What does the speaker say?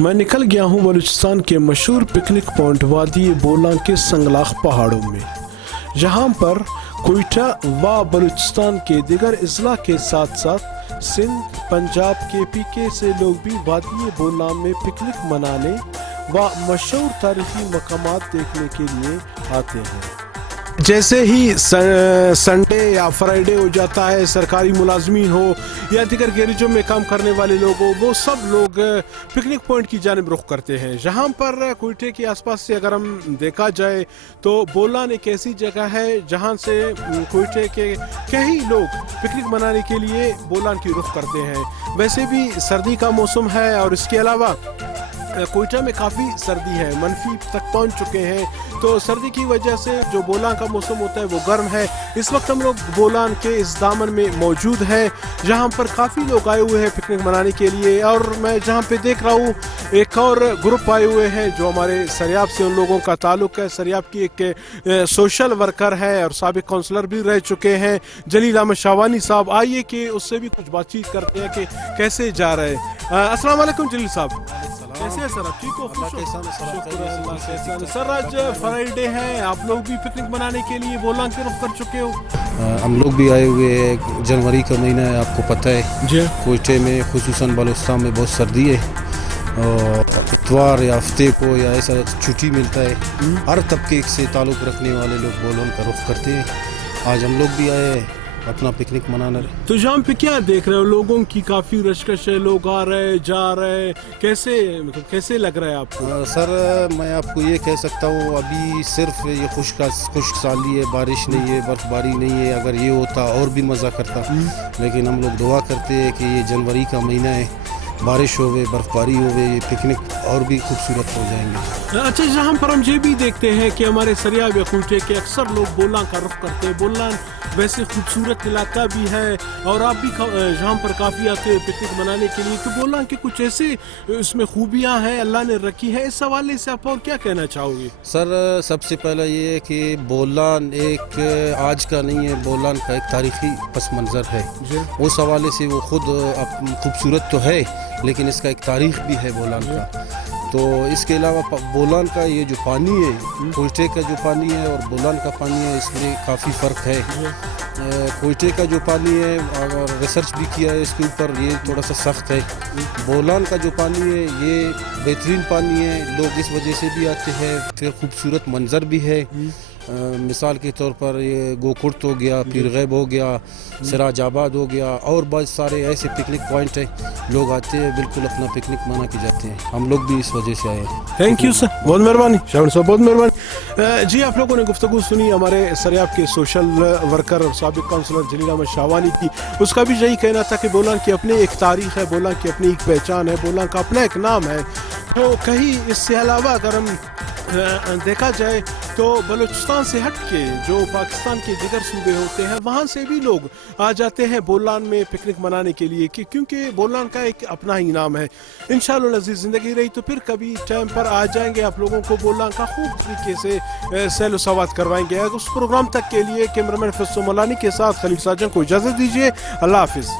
मैं निकल गया हूँ बलूचिस्तान के मशहूर पिकनिक पॉइंट वादी बोलान के संगलाख पहाड़ों में, जहाँ पर कोयटा व बलूचिस्तान के दिगर अजला के साथ साथ सिंध, पंजाब, KPK से लोग भी वादी बोलान में पिकनिक मनाने व मशहूर तारीखी मकामात देखने के लिए आते हैं। जैसे ही संडे या फ्राइडे हो जाता है, सरकारी मुलाजमीन हो या दिगर गैरेजों में काम करने वाले लोग हो, वो सब लोग पिकनिक पॉइंट की जानिब रुख करते हैं। जहाँ पर कोयटे के आसपास से अगर हम देखा जाए तो बोलान एक ऐसी जगह है जहाँ से कोयटे के कई लोग पिकनिक मनाने के लिए बोलान की रुख करते हैं। वैसे भी सर्दी का मौसम है और इसके अलावा कोयटा में काफ़ी सर्दी है, मनफी तक पहुंच चुके हैं, तो सर्दी की वजह से जो बोलान का मौसम होता है वो गर्म है। इस वक्त हम लोग बोलान के इस दामन में मौजूद हैं जहां पर काफ़ी लोग आए हुए हैं पिकनिक मनाने के लिए, और मैं जहां पे देख रहा हूं एक और ग्रुप आए हुए हैं जो हमारे सरियाब से उन लोगों का ताल्लुक है। सरियाब की एक सोशल वर्कर है और साबिक काउंसलर भी रह चुके हैं, जलील अहमद शाहवानी साहब। आइए कि उससे भी कुछ बातचीत करते हैं कि कैसे जा रहे हैं। अस्सलाम वालेकुम जलील साहब, कैसे है सर? आप ठीक हो? खुश हो? सर आज फ्राइडे है, आप लोग भी पिकनिक मनाने के लिए बोलान के रुख कर चुके हो? हम लोग भी आए हुए हैं। जनवरी का महीना है, आपको पता है जी। कोयटे में खुसूसन बलूचिस्तान में बहुत सर्दी है और इतवार या हफ्ते को या ऐसा छुट्टी मिलता है, हर तबके से ताल्लुक़ रखने वाले लोग बोलान का रुख करते हैं। आज हम लोग भी आए हैं अपना पिकनिक मनाना। तो जहाँ पे क्या देख रहे हो, लोगों की काफी रशकश है, लोग आ रहे जा रहे, कैसे लग रहा है आपको? सर मैं आपको ये कह सकता हूँ, अभी सिर्फ ये खुश्क साली है, बारिश नहीं है, बर्फबारी नहीं है। अगर ये होता और भी मज़ा करता, लेकिन हम लोग दुआ करते हैं कि ये जनवरी का महीना है, बारिश होवे, बर्फबारी होवे, ये पिकनिक और भी खूबसूरत हो जाएंगे। अच्छा, जहाँ पर हम ये भी देखते हैं कि हमारे सरियाब या कोयटे के अक्सर लोग बोलान का रुख करते हैं। बोलान वैसे खूबसूरत इलाका भी है और आप भी जहाँ पर काफ़ी आते हैं पिकनिक मनाने के लिए, तो बोलान के कुछ ऐसे इसमें खूबियाँ हैं अल्लाह ने रखी है, इस हवाले से आप और क्या कहना चाहोगे? सर सबसे पहला ये है कि बोलान एक आज का नहीं है, बोलान का एक तारीखी पस मंज़र है। उस हवाले से वो खुद खूबसूरत तो है, लेकिन इसका एक तारीख भी है बोलान का। तो इसके अलावा बोलान का ये जो पानी है, कोयटे का जो पानी है और बोलान का पानी है, इसमें काफ़ी फ़र्क है। कोयटे का जो पानी है, अगर रिसर्च भी किया है इसके ऊपर, ये थोड़ा सा सख्त है। बोलान का जो पानी है ये बेहतरीन पानी है, लोग इस वजह से भी आते हैं, फिर खूबसूरत मंज़र भी है। मिसाल के तौर पर ये गोकुर्त हो गया, पीर गैब हो गया, सिराज आबाद हो गया, और बहुत सारे ऐसे पिकनिक पॉइंट हैं, लोग आते हैं बिल्कुल अपना पिकनिक मना के जाते हैं। हम लोग भी इस वजह से आए हैं। थैंक यू सर, बहुत मेहरबानी। शाहवानी साहब बहुत मेहरबानी। जी, आप लोगों ने गुफ्तगू सुनी हमारे सरियाब के सोशल वर्कर और साबिक काउंसलर जलील अहमद शाहवानी की। उसका भी यही कहना था कि बोलान की अपनी एक तारीख है, बोलान की अपनी एक पहचान है, बोलान का अपना एक नाम है। तो कहीं इससे अलावा अगर हम देखा जाए तो बलूचिस्तान से हट के जो पाकिस्तान के दिगर सूबे होते हैं, वहाँ से भी लोग आ जाते हैं बोलान में पिकनिक मनाने के लिए, क्योंकि बोलान का एक अपना ही नाम है। इंशाअल्लाह अज़ीज़ ज़िंदगी रही तो फिर कभी टाइम पर आ जाएंगे, आप लोगों को बोलान का खूब तरीके से सैलो सवात करवाएंगे। उस प्रोग्राम तक के लिए कैमरामैन फैसल मलानी के साथ खलील साजन को इजाज़त दीजिए। अल्लाह हाफिज़।